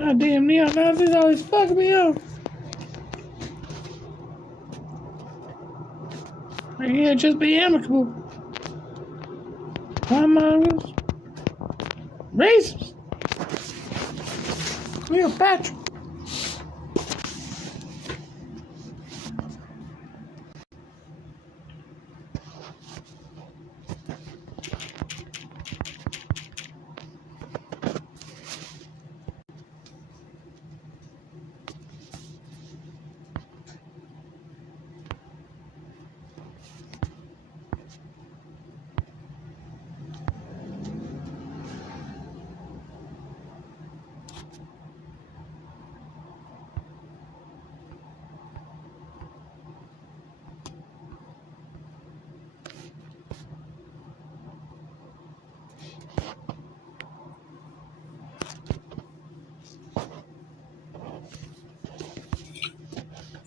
God damn, Neon Nazis always fucking me up. Yeah, just be amicable. Warmongers. Racist. Cleopatra.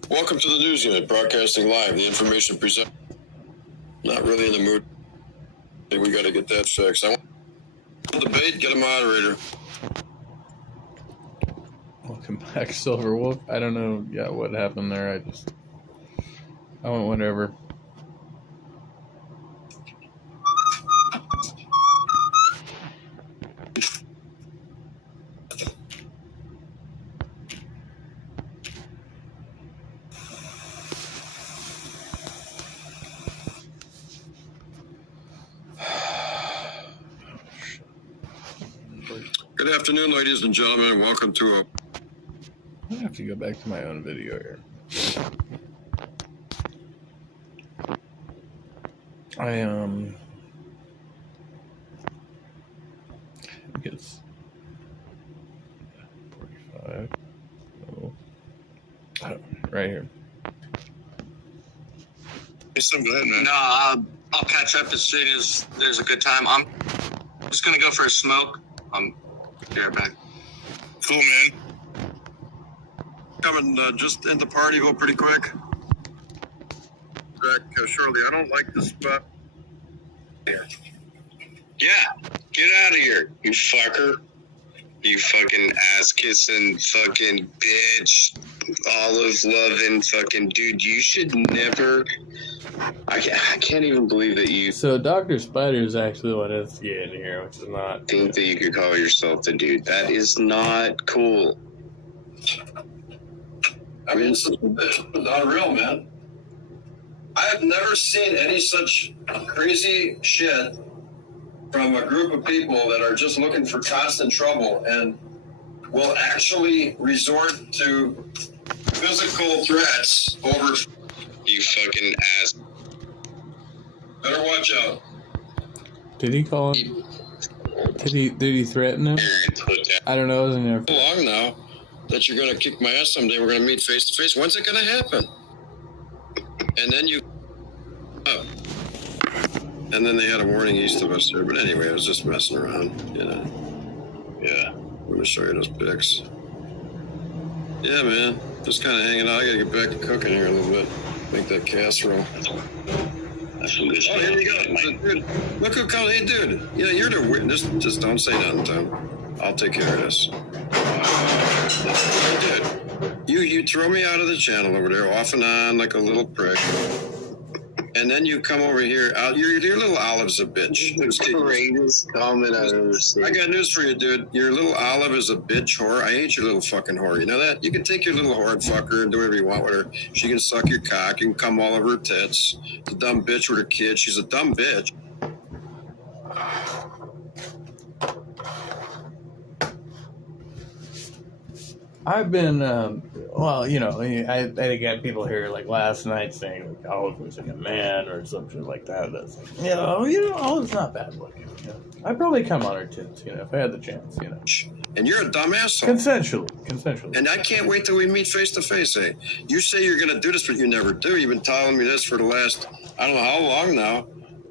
Welcome to the news unit, broadcasting live. The information presented. Not really in the mood. We got to get that fixed. I want to debate. Get a moderator. Welcome back, Silver Wolf. I don't know what happened there. I went whatever. Good afternoon, ladies and gentlemen. Welcome to a... I have to go back to my own video here. I think it's 45. Oh, right here. Go ahead, man. No, I'll catch up as soon as there's a good time. I'm just gonna go for a smoke. Be right back. Cool, man. Coming just in the party, go pretty quick. Back shortly. I don't like this spot here. Yeah, get out of here, you fucker. You fucking ass-kissing fucking bitch. Olive loving fucking dude. You should never... I can't even believe that you So Dr. Spider is actually what is in here, which is not... think that you could call yourself the dude. That is not cool. I mean, it's unreal, man. I have never seen any such crazy shit from a group of people that are just looking for constant trouble and will actually resort to physical threats over... You fucking ass. Better watch out. Did he call him? Did he threaten him? I don't know. Isn't there? So long now that you're going to kick my ass someday. We're going to meet face to face. When's it going to happen? And then you... Oh. And then they had a warning east of us there. But anyway, I was just messing around, you know. Yeah. I'm going to show you those pics. Yeah, man. Just kind of hanging out. I got to get back to cooking here a little bit. Make that casserole. That's some good Oh, here we go. Dude, look who called. Hey, dude. Yeah, you're the witness. Just don't say nothing, Tom. I'll take care of this. Dude, you throw me out of the channel over there, off and on, like a little prick. And then you come over here. Your little Olive's a bitch. The greatest comment I've ever seen. I got news for you, dude. Your little Olive is a bitch whore. I hate your little fucking whore. You know that? You can take your little whore and fuck her and do whatever you want with her. She can suck your cock. You can come all over her tits. The dumb bitch with her kid. She's a dumb bitch. I've been, well, you know, I got people here like last night saying like Olive was like a man or some shit like that. That's like, Olive's not bad looking. You know? I'd probably come on her tits, you know, if I had the chance, you know. And you're a dumb asshole. Consensually. And I can't wait till we meet face to face, eh? You say you're going to do this, but you never do. You've been telling me this for the last, I don't know how long now,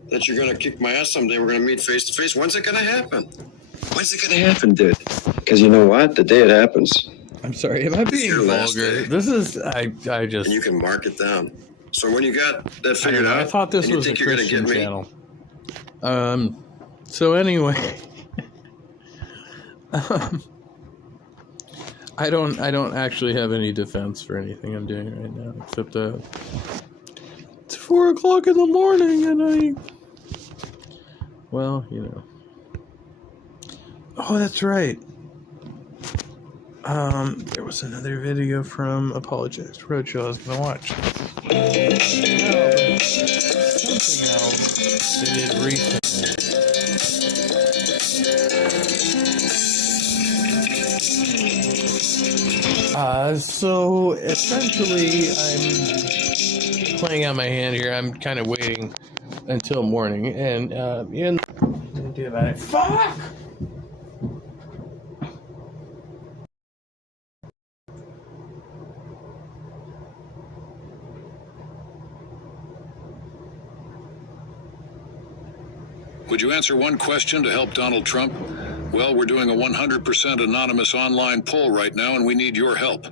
that you're going to kick my ass someday. We're going to meet face to face. When's it going to happen? When's it going to happen, dude? Because you know what? The day it happens. I'm sorry, am I being vulgar? This is, I just... And you can mark it down. So when you got that figured out, I thought this was a Christian channel. So anyway... I don't actually have any defense for anything I'm doing right now, except it's 4 o'clock in the morning, and well, you know. Oh, that's right. There was another video from Apologetics Roadshow I was gonna watch. Something else they did recently. So essentially, I'm playing out my hand here. I'm kind of waiting until morning, and do about it. Fuck! Would you answer one question to help Donald Trump? Well, we're doing a 100% anonymous online poll right now, and we need your help.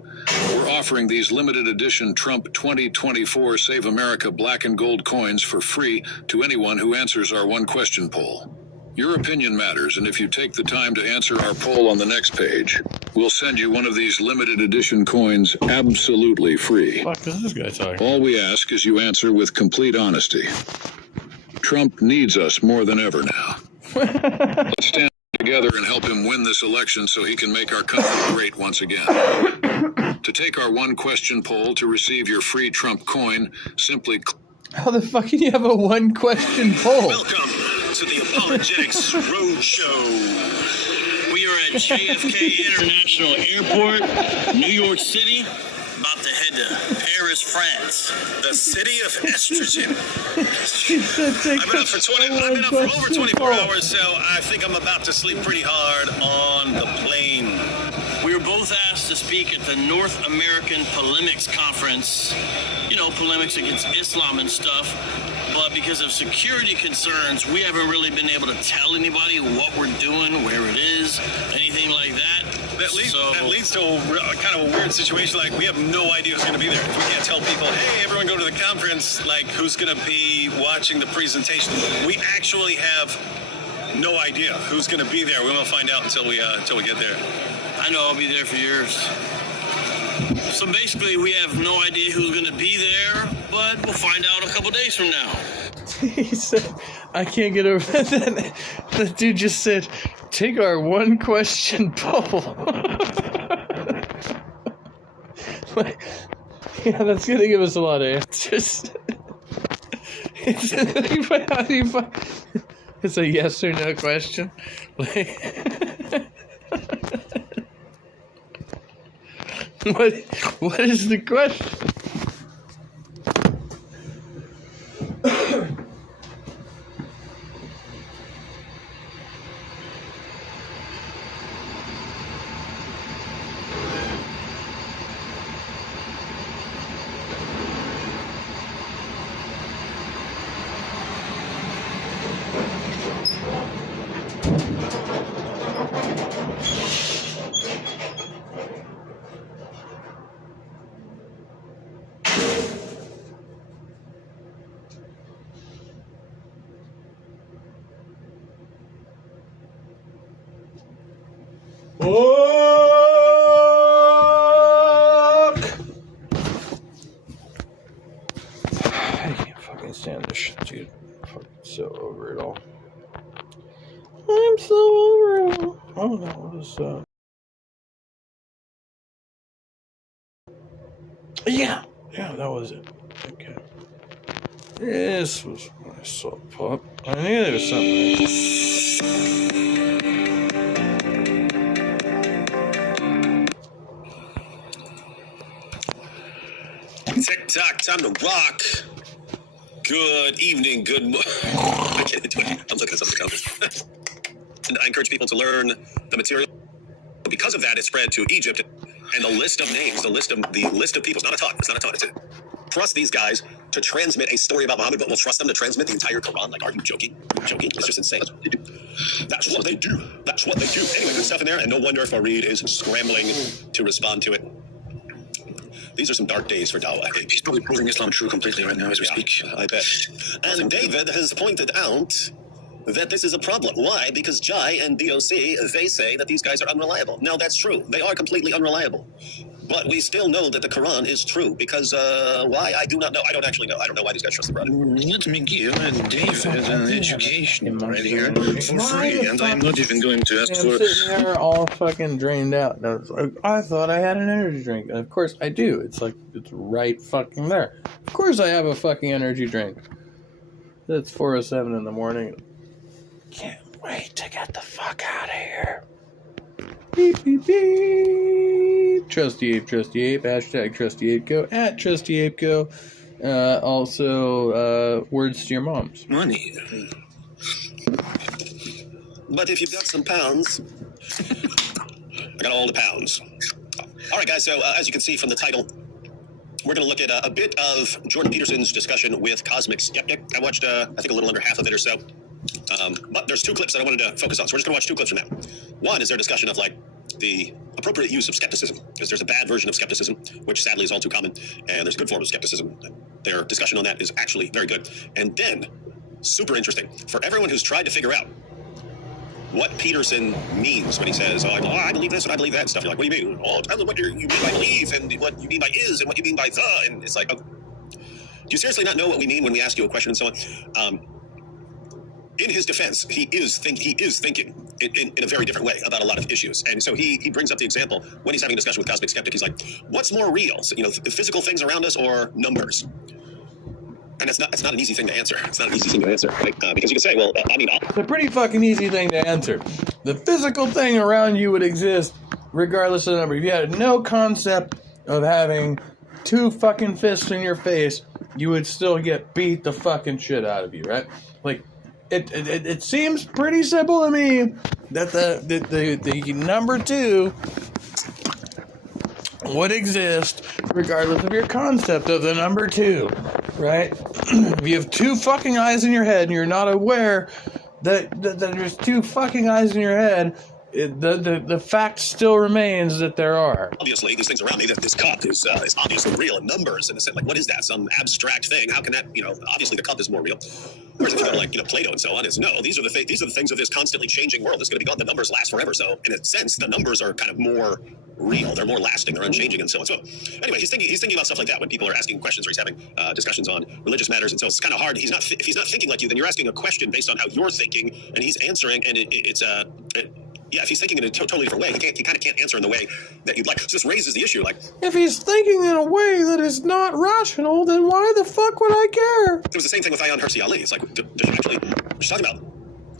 We're offering these limited edition Trump 2024 Save America black and gold coins for free to anyone who answers our one question poll. Your opinion matters, and if you take the time to answer our poll on the next page, we'll send you one of these limited edition coins absolutely free. Fuck is this guy talking? All we ask is you answer with complete honesty. Trump needs us more than ever now. Let's stand together and help him win this election so he can make our country great once again. To take our one question poll to receive your free Trump coin, simply... How the fuck can you have a one question poll? Welcome to the Apologetics Roadshow. We are at JFK International Airport, New York City. About to head to Paris, France, the city of estrogen. I've been up for over 24 hours, so I think I'm about to sleep pretty hard on the plane. We were both asked to speak at the North American Polemics Conference. You know, polemics against Islam and stuff. But because of security concerns, we haven't really been able to tell anybody what we're doing, where it is, anything like that. That leads to kind of a weird situation. Like, we have no idea who's going to be there. We can't tell people, hey, everyone go to the conference, like, who's going to be watching the presentation. We actually have no idea who's going to be there. We won't find out until we get there. I know I'll be there for years. So basically, we have no idea who's going to be there, but we'll find out a couple days from now. He said, I can't get over that. The dude just said, take our one question poll. Like, yeah, that's going to give us a lot of answers. It's a yes or no question. Like, what is the question? I can't fucking stand this shit, dude. I'm fucking so over it all. I'm so over it all. Oh, that was, yeah, that was it. Okay. This was when I saw pop. I knew there was something. TikTok, time to rock. Good evening, good morning. I can't do it. I'm looking at something else. And I encourage people to learn the material. Because of that, it spread to Egypt. And the list of names, the list of people, it's not a talk. It's not a talk. It's a trust these guys to transmit a story about Muhammad, but we'll trust them to transmit the entire Quran. Like, are you joking? Are you joking? It's just insane. That's what they do. That's what they do. Anyway, good stuff in there, and no wonder if Fareed is scrambling to respond to it. These are some dark days for Dawah. He's probably proving Islam true completely right now as we speak. I bet. And David has pointed out that this is a problem. Why? Because Jai and DOC, they say that these guys are unreliable. Now, that's true. They are completely unreliable. But we still know that the Quran is true because why? I do not know. I don't actually know. I don't know why these guys trust the Quran. Let me give David an education right here for free, and I'm not even going to ask I'm for. sitting there all fucking drained out. And I was like, I thought I had an energy drink. And of course I do. It's like, it's right fucking there. Of course I have a fucking energy drink. It's 4:07 in the morning. Can't wait to get the fuck out of here. Beep, beep, beep. Trusty Ape, hashtag Trusty Ape Go, at Trusty Ape Go. Also, words to your moms. Money. But if you've got some pounds, I got all the pounds. All right, guys, so as you can see from the title, we're going to look at a bit of Jordan Peterson's discussion with Cosmic Skeptic. I watched, I think, a little under half of it or so. But there's two clips that I wanted to focus on, so we're just going to watch two clips from that. One is their discussion of, like, the appropriate use of skepticism, because there's a bad version of skepticism, which sadly is all too common, and there's a good form of skepticism. Their discussion on that is actually very good. And then, super interesting, for everyone who's tried to figure out what Peterson means when he says, I believe this and I believe that and stuff. You're like, what do you mean? Oh, it depends on what you mean by believe and what you mean by is and what you mean by the. And it's like, oh, do you seriously not know what we mean when we ask you a question and so on? In his defense, he is thinking in a very different way about a lot of issues. And so he brings up the example when he's having a discussion with Cosmic Skeptic. He's like, what's more real? So, the physical things around us or numbers? And it's not an easy thing to answer. It's not an easy thing to answer, right? Because you can say, well, It's a pretty fucking easy thing to answer. The physical thing around you would exist regardless of the number. If you had no concept of having two fucking fists in your face, you would still get beat the fucking shit out of you, right? Like, it seems pretty simple to me that the number two would exist regardless of your concept of the number two, right? If you have two fucking eyes in your head and you're not aware that there's two fucking eyes in your head, the fact still remains that there are. Obviously, these things around me, that this cup is obviously real in numbers, in a sense, like, what is that? Some abstract thing? How can that, obviously the cup is more real. Whereas if you go to, like, Plato and so on, is no, these are the things of this constantly changing world. It's going to be gone. The numbers last forever. So in a sense, the numbers are kind of more real. They're more lasting. They're unchanging and so on. So anyway, he's thinking about stuff like that when people are asking questions or he's having discussions on religious matters. And so it's kind of hard. If he's not thinking like you, then you're asking a question based on how you're thinking, and he's answering, and yeah, if he's thinking in a totally different way, he kind of can't answer in the way that you'd like. So this raises the issue, like, if he's thinking in a way that is not rational, then why the fuck would I care? It was the same thing with Ayaan Hirsi Ali. It's like, she's talking about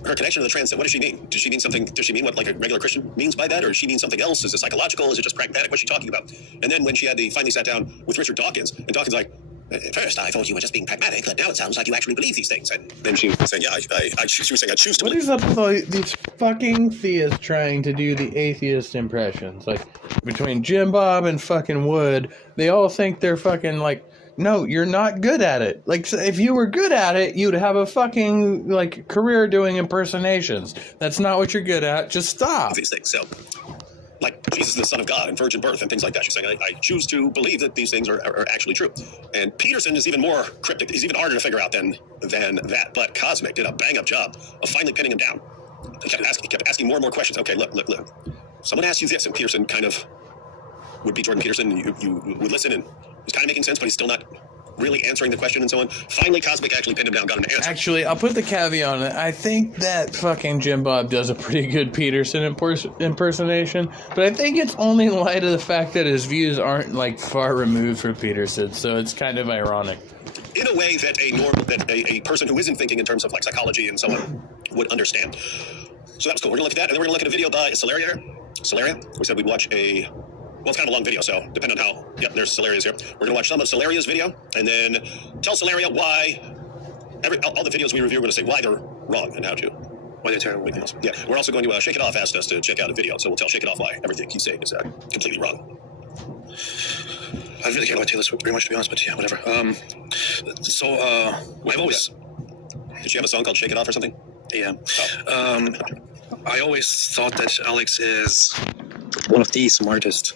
her connection to the trans. What does she mean? Does she mean something? Does she mean what, like, a regular Christian means by that, or does she mean something else? Is it psychological? Is it just pragmatic? What's she talking about? And then when she finally sat down with Richard Dawkins, and Dawkins like, at first I thought you were just being pragmatic, but now it sounds like you actually believe these things. And then she was saying, yeah, she was saying I choose to believe. What is up with all these fucking theists trying to do the atheist impressions? Like, between Jim Bob and fucking Wood, they all think they're fucking like, no, you're not good at it. Like, if you were good at it, you'd have a fucking, like, career doing impersonations. That's not what you're good at. Just stop. These things, so, like, Jesus is the Son of God and virgin birth and things like that. She's saying, I choose to believe that these things are actually true. And Peterson is even more cryptic. He's even harder to figure out than that. But Cosmic did a bang-up job of finally pinning him down. He kept asking more and more questions. Okay, look. Someone asks you this, and Peterson kind of would be Jordan Peterson, and you would listen, and it's kind of making sense, but he's still not really answering the question and so on. Finally, Cosmic actually pinned him down, got him an answer. Actually, I'll put the caveat on it. I think that fucking Jim Bob does a pretty good Peterson impersonation, but I think it's only in light of the fact that his views aren't, like, far removed from Peterson, so it's kind of ironic. In a way that a person who isn't thinking in terms of, like, psychology and so on would understand. So that was cool. We're going to look at that, and then we're going to look at a video by Solaria. We said we'd watch well, it's kind of a long video, so depending on how... Yep, there's Solaria's here. We're going to watch some of Solaria's video, and then tell Solaria why... all the videos we review, we're going to say why they're wrong and how to... Why they're terrible. Yeah, we're also going to... Shake It Off asked us to check out a video, so we'll tell Shake It Off why everything he's saying is completely wrong. I really can't like Taylor Swift very much, to be honest, but yeah, whatever. I've always... Did she have a song called Shake It Off or something? Yeah. I always thought that Alex is one of the smartest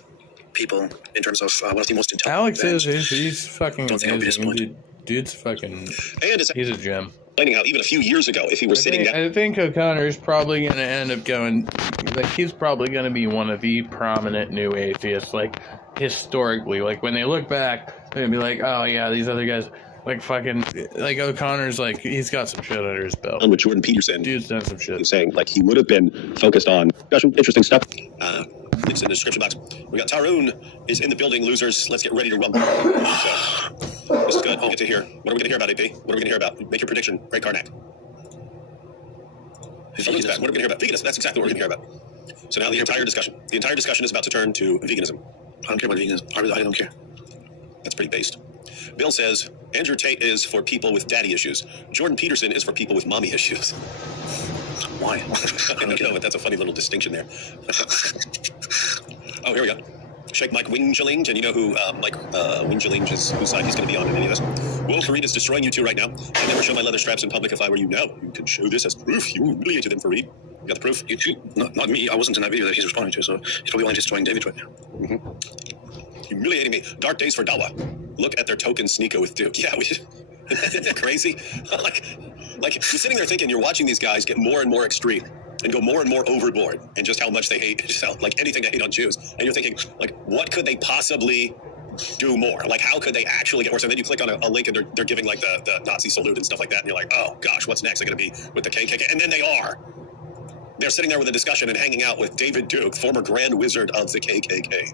people in terms of one of the most intelligent. Alex he's fucking don't think I'll be disappointed. Dude's fucking, and he's a gem. Explaining how even a few years ago, if he were sitting down. I think O'Connor's probably going to end up going, like, he's probably going to be one of the prominent new atheists, like, historically. Like, when they look back, they're going to be like, oh, yeah, these other guys, like, fucking, like, O'Connor's, like, he's got some shit under his belt. With Jordan Peterson. Dude's done some shit. Saying, like, he would have been focused on interesting stuff. Links in the description box. We got Tarun is in the building, losers. Let's get ready to rumble. So, this is good. We'll get to hear. What are we going to hear about, AP? What are we going to hear about? Make your prediction. Great Karnak. What are we going to hear about? Veganism. That's exactly what we're going to hear about. So now the entire discussion. The entire discussion is about to turn to veganism. I don't care about veganism. I don't care. That's pretty based. Bill says, Andrew Tate is for people with daddy issues. Jordan Peterson is for people with mommy issues. Why? I don't know, but that's a funny little distinction there. Oh, here we go. Shake Mike Wingeling, and you know who Mike Wingeling is, whose side he's going to be on in any of this. Whoa, Fareed is destroying you two right now. I never show my leather straps in public if I were you. Now, you can show this as proof. You humiliated them, Fareed. You got the proof? You too? Not me. I wasn't in that video that he's responding to, so he's probably only destroying David right now. Mm-hmm. Humiliating me. Dark days for Dawa. Look at their token Sneeko with Duke. Yeah, we should. Isn't that crazy? like you're sitting there thinking you're watching these guys get more and more extreme and go more and more overboard and just how much they hate, just how, like, anything they hate on Jews. And you're thinking, like, what could they possibly do more? Like, how could they actually get worse? And then you click on a link and they're giving, like, the Nazi salute and stuff like that. And you're like, oh, gosh, what's next? They're going to be with the KKK. And then they are. They're sitting there with a discussion and hanging out with David Duke, former Grand Wizard of the KKK.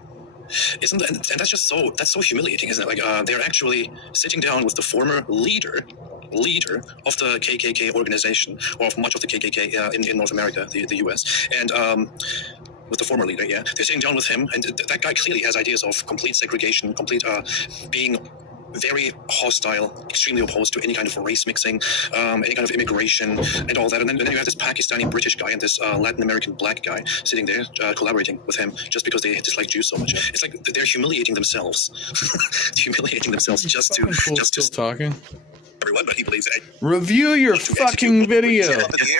Isn't that, and that's just so humiliating, isn't it? Like, they're actually sitting down with the former leader of the KKK organization, or of much of the KKK in North America, the US, and with the former leader, yeah. They're sitting down with him, and that guy clearly has ideas of complete segregation, complete being very hostile, extremely opposed to any kind of race mixing, any kind of immigration, and all that. And then you have this Pakistani British guy and this Latin American black guy sitting there collaborating with him just because they dislike Jews so much. It's like they're humiliating themselves, just to talking. Everyone, but he believes it. Review your fucking video.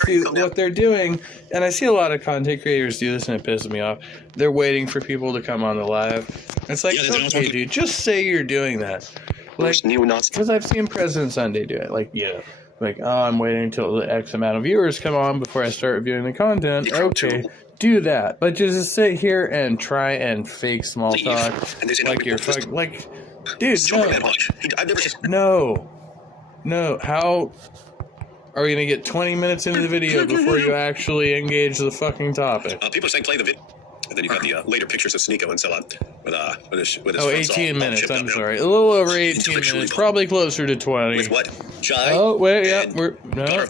See what they're doing, and I see a lot of content creators do this, and it pisses me off. They're waiting for people to come on the live. It's like, okay, dude, just say you're doing that. Like, because I've seen President Sunday do it. Like, yeah, like, oh, I'm waiting until the X amount of viewers come on before I start reviewing the content. Okay, do that, but just sit here and try and fake small talk like you're fucking, like, dude, no. How are we gonna get 20 minutes into the video before you actually engage the fucking topic? People are saying play the video. And then you've got the later pictures of Sneeko and so on. With his 18 minutes, I'm sorry. A little over 18 minutes, probably closer to 20. With what? Jai? Oh, wait, yeah, no.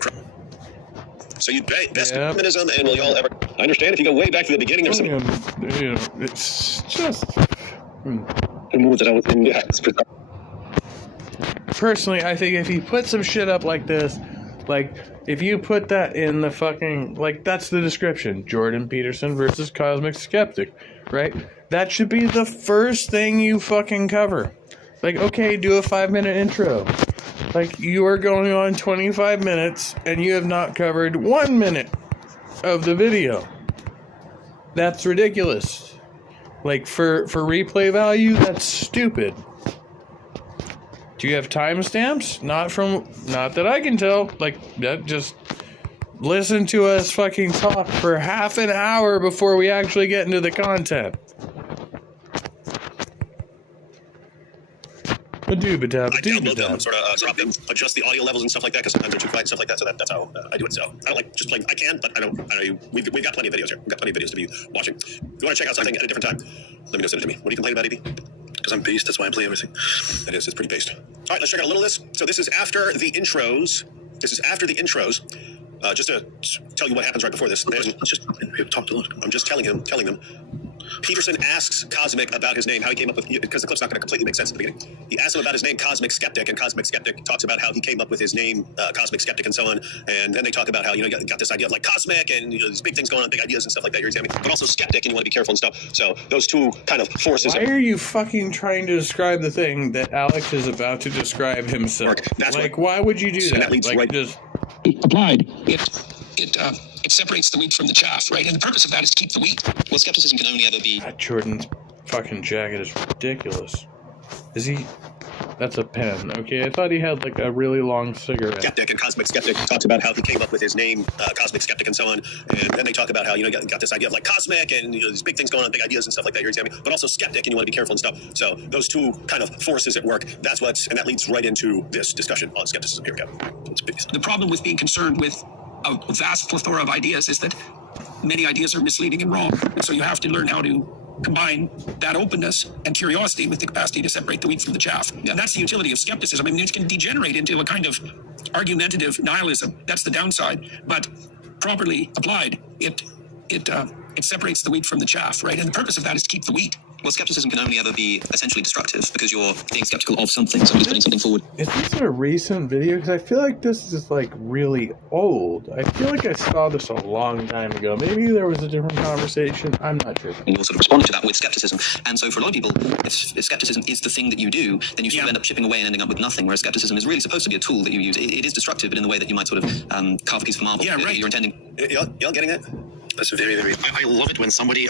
So you best feminism, and will y'all ever... I understand if you go way back to the beginning of some... It's just... Personally, I think if you put some shit up like this, like, if you put that in the fucking, like, that's the description, Jordan Peterson versus Cosmic Skeptic, right? That should be the first thing you fucking cover. Like, okay, do a 5-minute intro. Like, you are going on 25 minutes, and you have not covered 1 minute of the video. That's ridiculous. Like, for replay value, that's stupid. Do you have timestamps? Not that I can tell. Like, that, just listen to us fucking talk for half an hour before we actually get into the content. I download them, sort of drop them, adjust the audio levels and stuff like that, because sometimes they're too quiet and stuff like that. So that's how I do it. So I don't like just playing. I can, but I know we've got plenty of videos here. We've got plenty of videos to be watching. If you want to check out something at a different time, let me know. Send it to me. What do you complain about, EB? Because I'm based. That's why I play everything. It is. It's pretty based. All right, let's check out a little of this. So this is after the intros. Just to tell you what happens right before this. Let's just talk to them. I'm just telling them. Peterson asks Cosmic about his name, how he came up with, because the clip's not going to completely make sense at the beginning. He asks him about his name, Cosmic Skeptic, and Cosmic Skeptic talks about how he came up with his name, Cosmic Skeptic, and so on. And then they talk about how, you got this idea of like cosmic and these big things going on, big ideas and stuff like that. You're examining, but also skeptic, and you want to be careful and stuff. So those two kind of forces. Why are you fucking trying to describe the thing that Alex is about to describe himself? That's like, why would you do that? That leads like, just applied. It separates the wheat from the chaff, right? And the purpose of that is to keep the wheat. Well, skepticism can only ever be... That Jordan's fucking jacket is ridiculous. Is he That's a pen. Okay, I thought he had like a really long cigarette. Skeptic and Cosmic Skeptic talks about how he came up with his name, Cosmic Skeptic, and so on. And then they talk about how, you know, got this idea of like cosmic and, you know, these big things going on, big ideas and stuff like that. You're telling me, but also skeptic, and you want to be careful and stuff. So those two kind of forces at work. And that leads right into this discussion on skepticism. Here we go. The problem with being concerned with a vast plethora of ideas is that many ideas are misleading and wrong. And so you have to learn how to combine that openness and curiosity with the capacity to separate the wheat from the chaff. And that's the utility of skepticism. I mean, it can degenerate into a kind of argumentative nihilism. That's the downside. But properly applied, it separates the wheat from the chaff, right? And the purpose of that is to keep the wheat. Well, skepticism can only ever be essentially destructive because you're being skeptical of something. Somebody's putting something forward. Is this a recent video? Because I feel like this is like really old. I feel like I saw this a long time ago. Maybe there was a different conversation. I'm not sure. And you'll sort of respond to that with skepticism. And so for a lot of people, if skepticism is the thing that you do, then you sort of end up chipping away and ending up with nothing. Whereas skepticism is really supposed to be a tool that you use. It is destructive, but in the way that you might sort of carve a piece of marble. Yeah, right. You're intending. Y'all getting that? That's very, very. I love it when somebody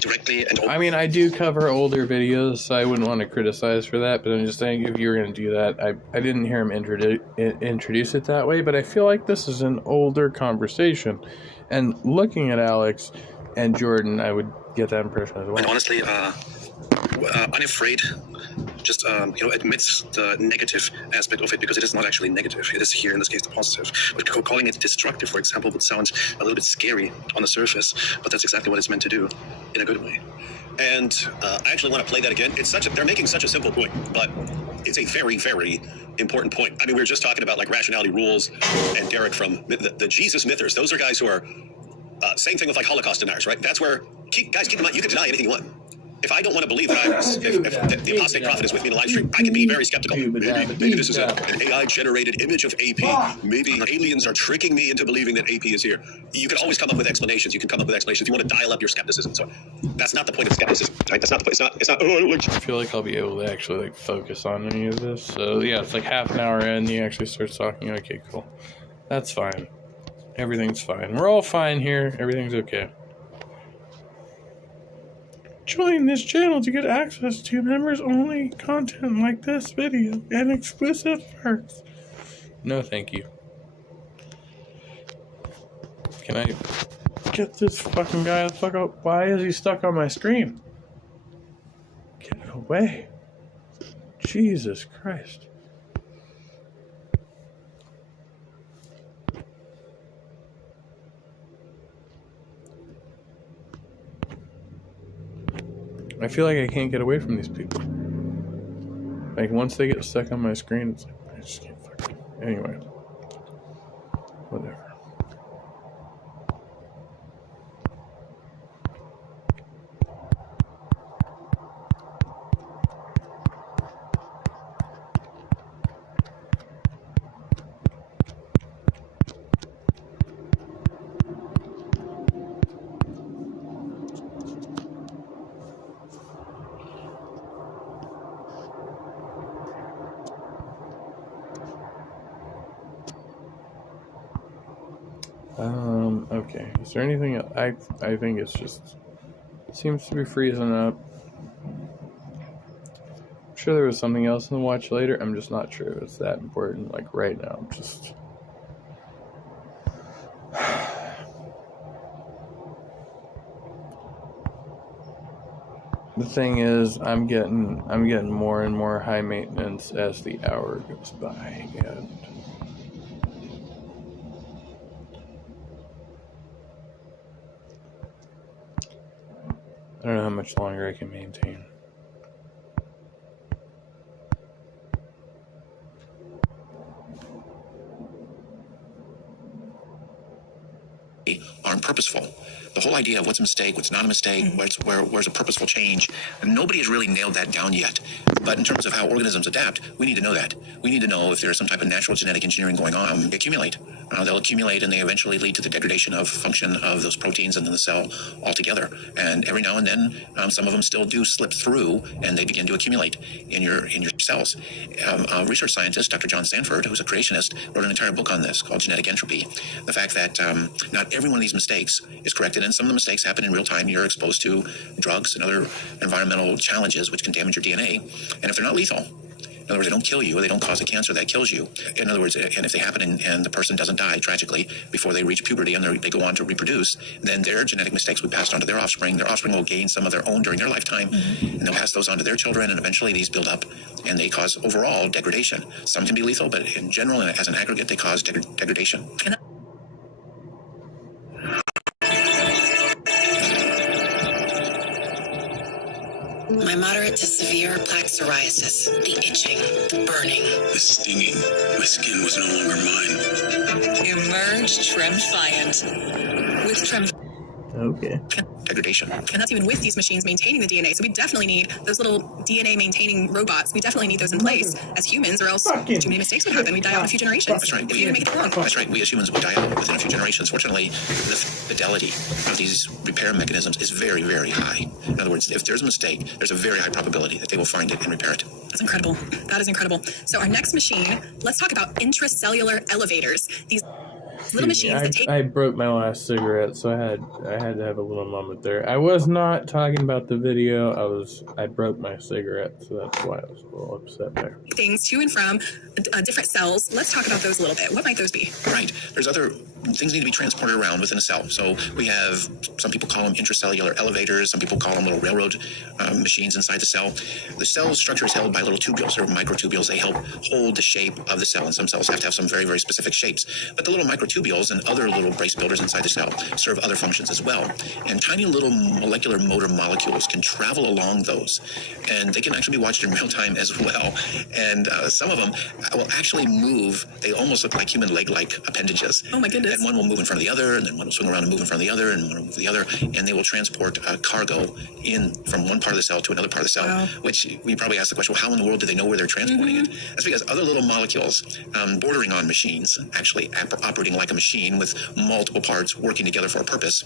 directly and. I mean, I do cover older videos, so I wouldn't want to criticize for that, but I'm just saying if you were going to do that, I didn't hear him introduce it that way, but I feel like this is an older conversation. And looking at Alex and Jordan, I would get that impression as well. And honestly, unafraid, just admits the negative aspect of it because it is not actually negative. It is here in this case the positive. But calling it destructive, for example, would sound a little bit scary on the surface, but that's exactly what it's meant to do in a good way. And I actually want to play that again. They're making such a simple point, but it's a very, very important point. I mean, we were just talking about like rationality rules and Derek from the Jesus mythers. Those are guys who are same thing with like Holocaust deniers, right? That's where guys keep in mind you can deny anything you want. If I don't want to believe that if the apostate prophet is with me in the live stream, I can be very skeptical. Maybe this is an AI-generated image of AP. Maybe aliens are tricking me into believing that AP is here. You can always come up with explanations. You can come up with explanations if you want to dial up your skepticism. So that's not the point of skepticism, right? That's not the point. It's not. Oh, I don't like. I feel like I'll be able to actually like focus on any of this. So yeah, it's like half an hour in, he actually starts talking. Okay, cool. That's fine. Everything's fine. We're all fine here. Everything's okay. Join this channel to get access to members-only content like this video and exclusive perks. No, thank you. Can I get this fucking guy the fuck out? Why is he stuck on my stream? Get away. Jesus Christ. I feel like I can't get away from these people. Like, once they get stuck on my screen, it's like, I just can't fucking... Anyway. Whatever. Okay. Is there anything else? I think it's just seems to be freezing up. I'm sure there was something else in the watch later. I'm just not sure it's that important. Like right now, I'm just. The thing is, I'm getting more and more high maintenance as the hour goes by, and I don't know how much longer I can maintain. Aren't purposeful. The whole idea of what's a mistake, what's not a mistake, where's a purposeful change, and nobody has really nailed that down yet. But in terms of how organisms adapt, we need to know that. We need to know if there's some type of natural genetic engineering going on. They accumulate. They'll accumulate, and they eventually lead to the degradation of function of those proteins and then the cell altogether. And every now and then, some of them still do slip through, and they begin to accumulate in your cells. A research scientist, Dr. John Sanford, who's a creationist, wrote an entire book on this called Genetic Entropy. The fact that not every one of these mistakes is corrected, and some of the mistakes happen in real time. You're exposed to drugs and other environmental challenges which can damage your DNA, and if they're not lethal, In other words, they don't kill you, they don't cause a cancer that kills you. In other words, and if they happen and the person doesn't die tragically before they reach puberty and they go on to reproduce, then their genetic mistakes will be passed on to their offspring. Their offspring will gain some of their own during their lifetime, and they'll pass those on to their children, and eventually these build up and they cause overall degradation. Some can be lethal, but in general, as an aggregate, they cause degradation. My moderate to severe plaque psoriasis, the itching, the burning, The stinging. My skin was no longer mine. Emerge Tremfiant. With Trem. Okay. Degradation. And that's even with these machines maintaining the DNA. So we definitely need those little DNA maintaining robots. We definitely need those in place as humans, or else too many mistakes would happen. We'd die out in a few generations. That's right. If you make it wrong. That's right. We as humans would die out within a few generations. Fortunately, the fidelity of these repair mechanisms is very, very high. In other words, if there's a mistake, there's a very high probability that they will find it and repair it. That's incredible. That is incredible. So our next machine, let's talk about intracellular elevators. These little machines that take... I broke my last cigarette, so I had to have a little moment there. I was not talking about the video. I broke my cigarette, so that's why I was a little upset there. Things to and from different cells. Let's talk about those a little bit. What might those be? Right. There's other things need to be transported around within a cell. So we have, some people call them intracellular elevators. Some people call them little railroad machines inside the cell. The cell structure is held by little tubules or microtubules. They help hold the shape of the cell, and some cells have to have some very, very specific shapes. But the little microtubules and other little brace builders inside the cell serve other functions as well. And tiny little molecular motor molecules can travel along those, and they can actually be watched in real time as well. And some of them will actually move. They almost look like human leg-like appendages. Oh my goodness. And one will move in front of the other, and then one will swing around and move in front of the other, and one will move the other, and they will transport cargo in from one part of the cell to another part of the cell. Wow. Which we probably ask the question, well, how in the world do they know where they're transporting it? That's because other little molecules bordering on machines, actually operating like a machine with multiple parts working together for a purpose,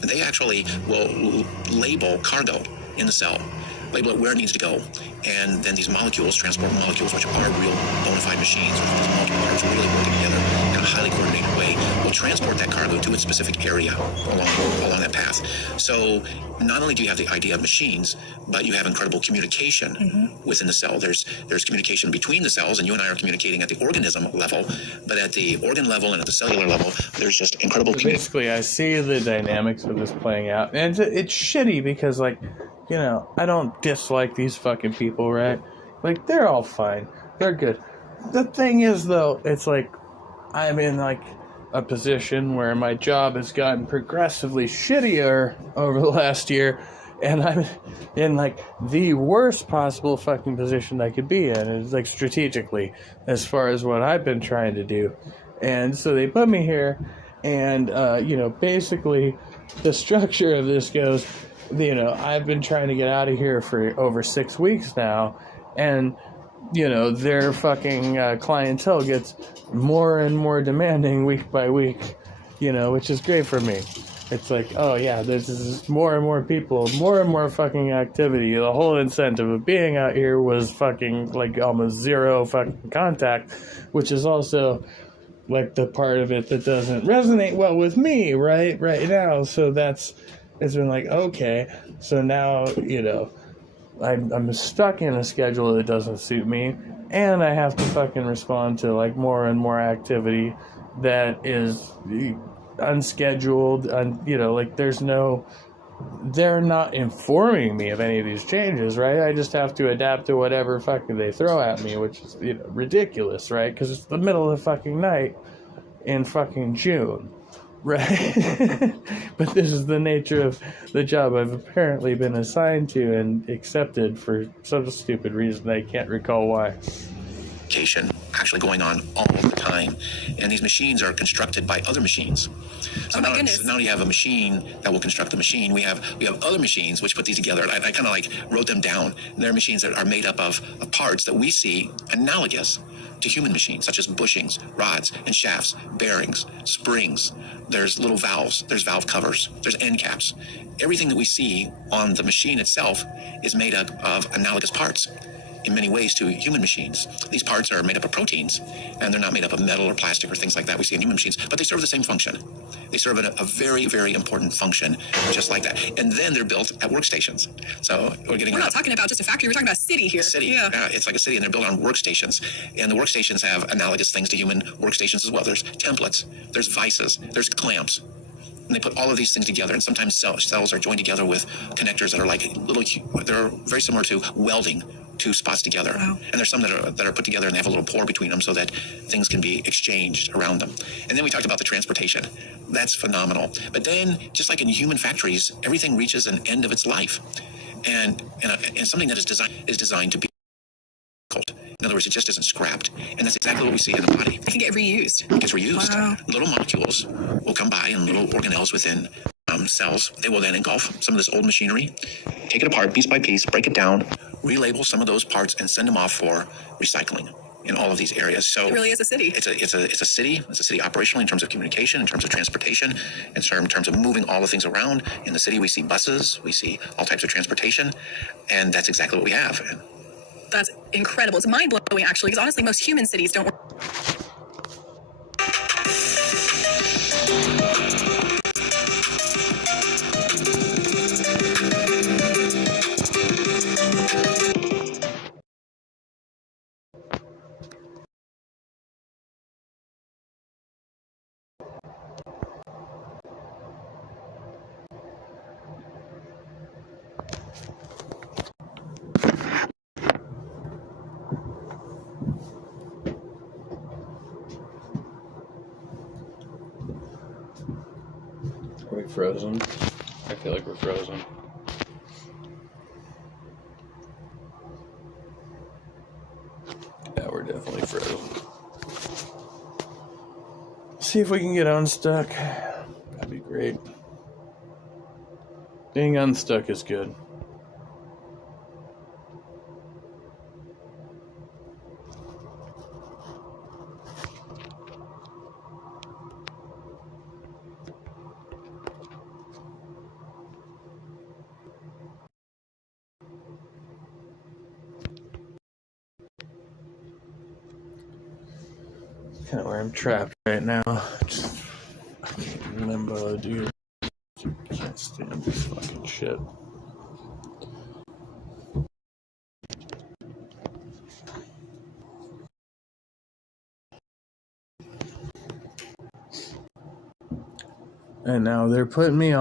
they actually will label cargo in the cell, label it where it needs to go, and then these molecules, transport molecules, which are real bona fide machines with these multiple parts really working together in a highly coordinated way, will transport that cargo to its specific area along that path. So not only do you have the idea of machines, but you have incredible communication within the cell. There's communication between the cells, and you and I are communicating at the organism level, but at the organ level and at the cellular level, there's just incredible communication. Basically, I see the dynamics of this playing out, and it's shitty because, like, you know, I don't dislike these fucking people, right? Like, they're all fine. They're good. The thing is, though, it's like, I'm in, like, a position where my job has gotten progressively shittier over the last year, and I'm in, like, the worst possible fucking position I could be in. It's, like, strategically, as far as what I've been trying to do. And so they put me here, and, you know, basically, the structure of this goes... You know, I've been trying to get out of here for over 6 weeks now, and, you know, their fucking clientele gets more and more demanding week by week, you know, which is great for me. It's like, oh yeah, there's more and more people, more and more fucking activity. The whole incentive of being out here was fucking, like, almost zero fucking contact, which is also... like the part of it that doesn't resonate well with me right now. So it's been like, okay, so now, you know, I'm stuck in a schedule that doesn't suit me, and I have to fucking respond to, like, more and more activity that is unscheduled, and, you know, like, they're not informing me of any of these changes, right? I just have to adapt to whatever fucking they throw at me, which is, you know, ridiculous, right? Because it's the middle of the fucking night in fucking June. Right? But this is the nature of the job I've apparently been assigned to and accepted for some stupid reason. I can't recall why. Actually going on all the time, and these machines are constructed by other machines. So now you have a machine that will construct a machine. We have other machines which put these together. I kind of like wrote them down. They're machines that are made up of parts that we see analogous to human machines, such as bushings, rods and shafts, bearings, springs. There's little valves, there's valve covers, there's end caps. Everything that we see on the machine itself is made up of analogous parts. in many ways to human machines. These parts are made up of proteins, and they're not made up of metal or plastic or things like that we see in human machines, but they serve the same function. They serve a very, very important function, just like that. And then they're built at workstations. So we're not talking about just a factory, we're talking about a city here. City, yeah. It's like a city, and they're built on workstations. And the workstations have analogous things to human workstations as well. There's templates, there's vices, there's clamps. And they put all of these things together, and sometimes cells are joined together with connectors that are like they're very similar to welding two spots together. Wow. And there's some that are put together and they have a little pore between them so that things can be exchanged around them. And then we talked about the transportation. That's phenomenal. But then, just like in human factories, everything reaches an end of its life. And something that is designed to be difficult. In other words, it just isn't scrapped. And that's exactly what we see in the body. It can get reused. It gets reused. Wow. Little molecules will come by and little organelles within cells. They will then engulf some of this old machinery, take it apart piece by piece, break it down, relabel some of those parts, and send them off for recycling in all of these areas. So it really is a city. It's a city. It's a city operationally in terms of communication, in terms of transportation, in terms of moving all the things around. In the city, we see buses, we see all types of transportation, and that's exactly what we have. That's incredible. It's mind-blowing, actually, because honestly, most human cities don't work. Are we frozen? I feel like we're frozen. Yeah, we're definitely frozen. See if we can get unstuck. That'd be great. Being unstuck is good. Kind of where I'm trapped right now. Just fucking limbo, dude. Can't stand this fucking shit. And now they're putting me on